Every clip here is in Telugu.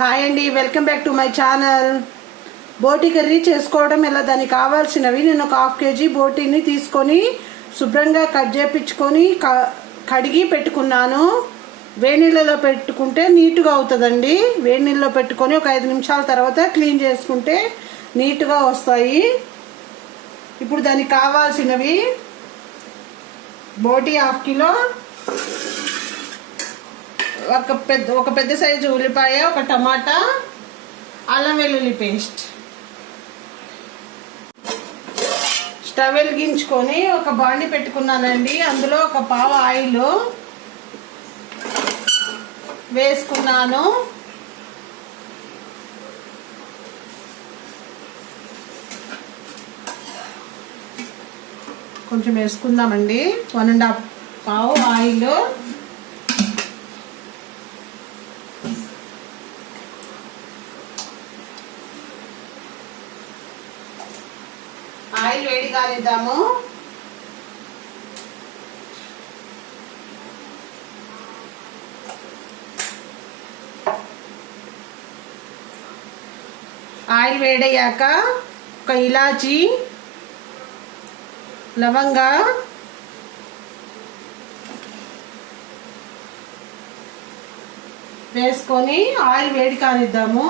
హాయ్ అండి welcome back to my channel. బోటి కర్రీ చేసుకోవడం ఎలా? దానికి కావాల్సినవి నేను ఒక హాఫ్ కేజీ బోటీని తీసుకొని శుభ్రంగా కట్ చేపించుకొని క- కడిగి పెట్టుకున్నాను. వేడి నీళ్ళలో పెట్టుకుంటే నీట్గా అవుతుందండి. వేడి నీళ్ళలో పెట్టుకొని ఒక ఐదు నిమిషాల తర్వాత క్లీన్ చేసుకుంటే నీట్గా వస్తాయి. ఇప్పుడు దానికి కావాల్సినవి బోటి హాఫ్ కిలో ఒక పెద్ద ఒక పెద్ద సైజు ఉల్లిపాయ ఒక టమాటా అల్లం వెల్లుల్లి పేస్ట్. స్టవ్ వెలిగించుకొని ఒక బాండి పెట్టుకున్నానండి. అందులో ఒక పావ ఆయిల్ వేసుకున్నాను. కొంచెం వేసుకుందామండి. వన్ అండ్ హాఫ్ పావు ఆయిల్. ఆయిల్ వేడి కానిద్దాము? ఆయిల్ వేడయ్యాక ఒక ఇలాచి లవంగా వేసుకొని ఆయిల్ వేడి కానిద్దాము.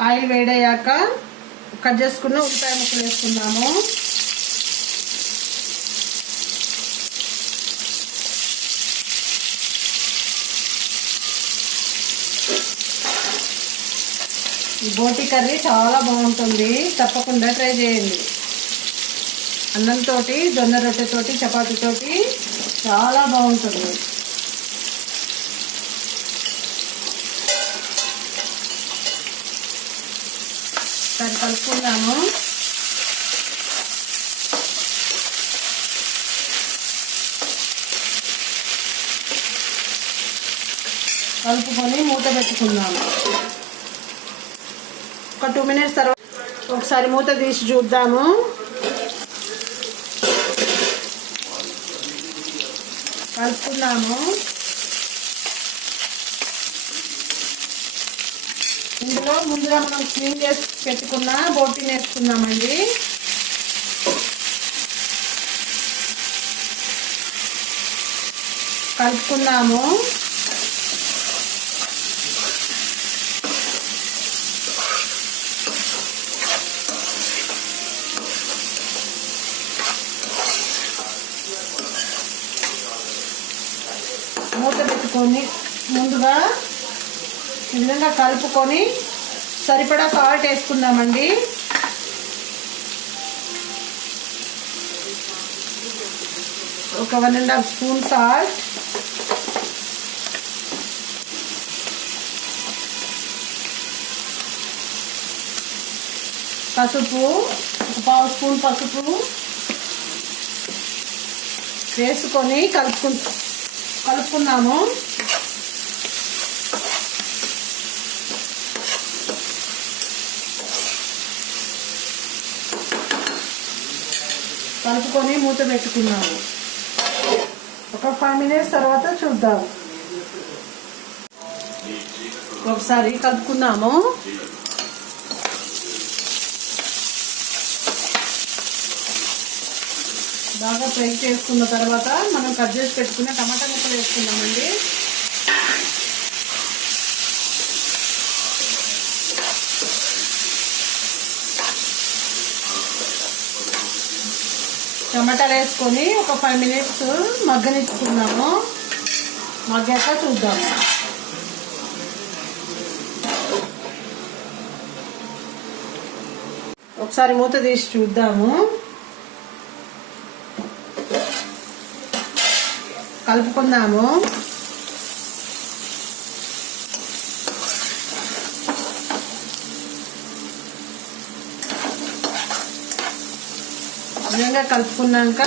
ఆయిల్ వేడయ్యాక కట్ చేసుకున్న ఉల్లిపాయ ముక్కలు వేసుకుందాము. ఈ బోటి కర్రీ చాలా బాగుంటుంది. తప్పకుండా ట్రై చేయండి. అన్నంతో జొన్న రొట్టెతోటి చపాతీతోటి చాలా బాగుంటుంది. ఒకసారి కలుపుకుందాము. కలుపుకొని మూత పెట్టుకుందాము. ఒక టూ మినిట్స్ తర్వాత ఒకసారి మూత తీసి చూద్దాము. కలుపుకున్నాము ఇందులో ముందుగా మనం క్లీన్ చేసి పెట్టుకున్న బోటీని వేసుకుందామండి. కలుపుకుందాము. మూత పెట్టుకొని ముందుగా ఈ విధంగా కలుపుకొని సరిపడా సాల్ట్ వేసుకుందామండి. ఒక one and half spoon salt. పసుపు ఒక పావు స్పూన్ పసుపు వేసుకొని కలుపుకు కలుపుకున్నాము కలుపుకొని మూత పెట్టుకున్నాము. ఒక ఫైవ్ మినిట్స్ తర్వాత చూద్దాం. ఒకసారి కలుపుకున్నాము. బాగా ఫ్రై చేసుకున్న తర్వాత మనం కట్ చేసి పెట్టుకున్న టమాటా ముక్కలు వేసుకున్నామండి టమాటాలు వేసుకొని ఒక ఫైవ్ మినిట్స్ మగ్గనిచ్చుకున్నాము మగ్గాక చూద్దాము. ఒకసారి మూత తీసి చూద్దాము. కలుపుకుందాము. విధంగా కలుపుకున్నాక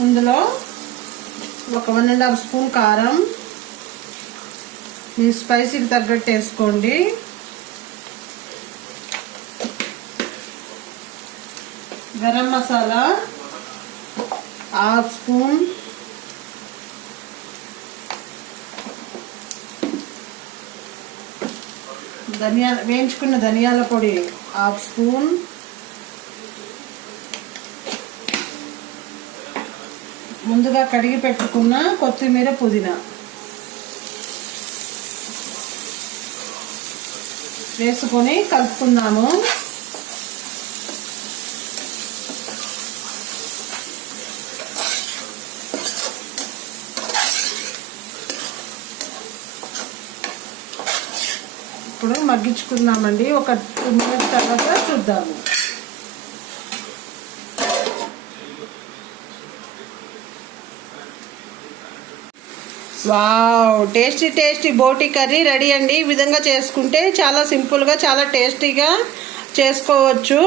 ఇందులో ఒక వన్ అండ్ హాఫ్ స్పూన్ కారం. మీ స్పైసీకి తగ్గట్టు వేసుకోండి. Garam masala half spoon. ధనియాల వేయించుకున్న ధనియాల పొడి హాఫ్ స్పూన్. ముందుగా కడిగి పెట్టుకున్న కొత్తిమీర పుదీనా. వేసుకొని కలుపుకుందాము. ఇప్పుడు మగ్గించుకుందామండి. ఒక టూ మినిట్స్ తర్వాత చూద్దాము. వావ్ టేస్టీ టేస్టీ బోటి కర్రీ రెడీ అండి. ఈ విధంగా చేసుకుంటే చాలా సింపుల్గా చాలా టేస్టీగా చేసుకోవచ్చు.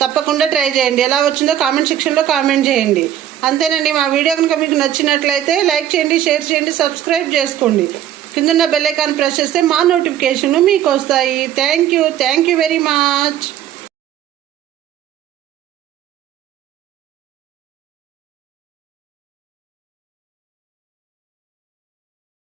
తప్పకుండా ట్రై చేయండి. ఎలా వచ్చిందో కామెంట్ సెక్షన్లో కామెంట్ చేయండి. అంతేనండి మా వీడియో కనుక మీకు నచ్చినట్లయితే లైక్ చేయండి షేర్ చేయండి సబ్స్క్రైబ్ చేసుకోండి. కిందన్న బెల్లైకాన్ ప్రెస్ చేస్తే మా నోటిఫికేషన్ మీకు వస్తాయి. Thank you thank you very much.